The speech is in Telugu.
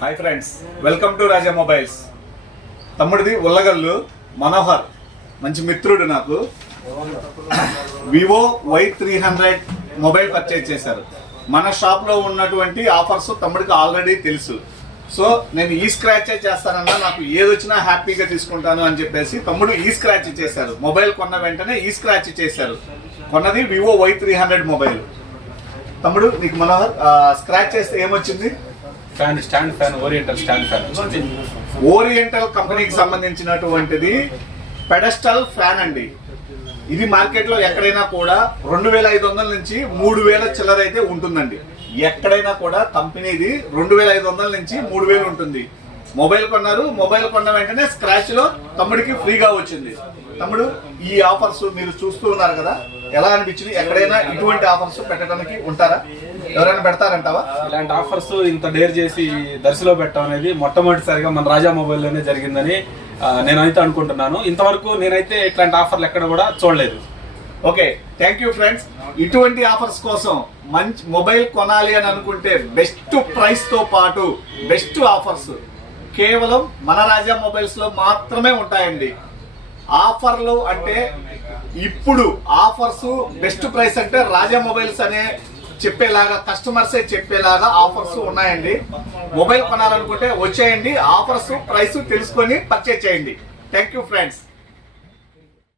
Hi friends, welcome to Raja mobiles. తమ్ముడిది ఉల్లగల్లు మనోహర్, మంచి మిత్రుడు నాకు. వివో Y300 మొబైల్ పర్చేజ్ చేశారు. మన షాప్లో ఉన్నటువంటి ఆఫర్స్ తమ్ముడికి ఆల్రెడీ తెలుసు. సో నేను ఈ స్క్రాచ్ చేస్తానన్నా, నాకు ఏది వచ్చినా హ్యాపీగా తీసుకుంటాను అని చెప్పేసి తమ్ముడు ఈ స్క్రాచ్ చేశారు. మొబైల్ కొన్న వెంటనే ఈ స్క్రాచ్ చేశారు. కొన్నది వివో Y300 మొబైల్. తమ్ముడు నీకు మనోహర్ స్క్రాచ్ చేస్తే ఏమొచ్చింది? Fan, stand fan, oriental stand fan. Oriental కంపెనీకి సంబంధించినటువంటిది పెడస్టల్ ఫ్యాన్ అండి. ఇది మార్కెట్ లో ఎక్కడైనా కూడా 2500 నుంచి 3000 చిల్లర అయితే ఉంటుందండి. ఎక్కడైనా కూడా కంపెనీది 2500 నుంచి 3000 ఉంటుంది. మొబైల్ కొన్నారు, మొబైల్ కొన్న వెంటనే స్క్రాచ్ లో తమ్ముడికి ఫ్రీగా వచ్చింది. తమ్ముడు, ఈ ఆఫర్స్ మీరు చూస్తూ ఉన్నారు కదా, ఎలా అనిపించింది? ఎక్కడైనా ఇటువంటి ఆఫర్స్ పెట్టడానికి ఉంటారా? ఎవరైనా పెడతారంటావా? ఇలాంటి ఆఫర్స్ ఇంత డేర్ చేసి దర్శలో పెట్టడం అనేది మొట్టమొదటిసారిగా మన రాజా మొబైల్లోనే జరిగిందని నేనైతే అనుకుంటున్నాను. ఇంతవరకు నేనైతే ఇట్లాంటి ఆఫర్లు ఎక్కడ కూడా చూడలేదు. Okay, thank you friends. ఇటువంటి ఆఫర్స్ కోసం మంచి మొబైల్ కొనాలి అని అనుకుంటే బెస్ట్ ప్రైస్ తో పాటు బెస్ట్ ఆఫర్స్ కేవలం మన రాజా మొబైల్స్ లో మాత్రమే ఉంటాయండి. ఆఫర్లు అంటే ఇప్పుడు ఆఫర్స్ బెస్ట్ ప్రైస్ అంటే రాజా మొబైల్స్ అనే చెప్పేలాగా, కస్టమర్సే చెప్పేలాగా ఆఫర్స్ ఉన్నాయండి. మొబైల్ కొనాలనుకుంటే వచ్చేయండి, ఆఫర్స్ ప్రైస్ తెలుసుకొని పర్చేజ్ చేయండి. Thank you friends.